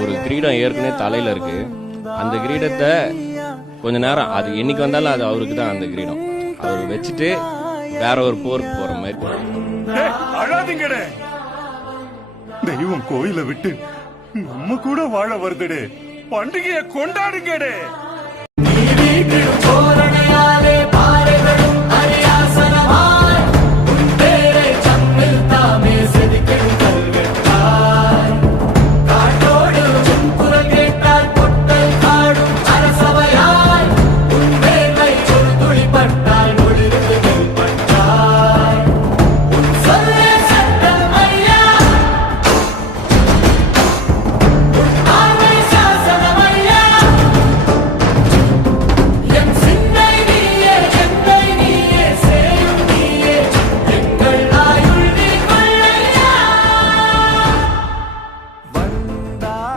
ஒரு கிரீடம் ஏற்கனவே தலையில இருக்கு. அந்த கிரீடத்தை கொஞ்ச நேரம் அது என்னைக்கு வந்தாலும் அது அவருக்கு தான் அந்த கிரீடம். அவர் வச்சுட்டு வேற ஒரு போருக்கு போற மாதிரி. அழாதீங்கடே, தெய்வம் கோயில விட்டு நம்ம கூட வாழ வருதுடே. பண்டிகையை கொண்டாடுங்கடே.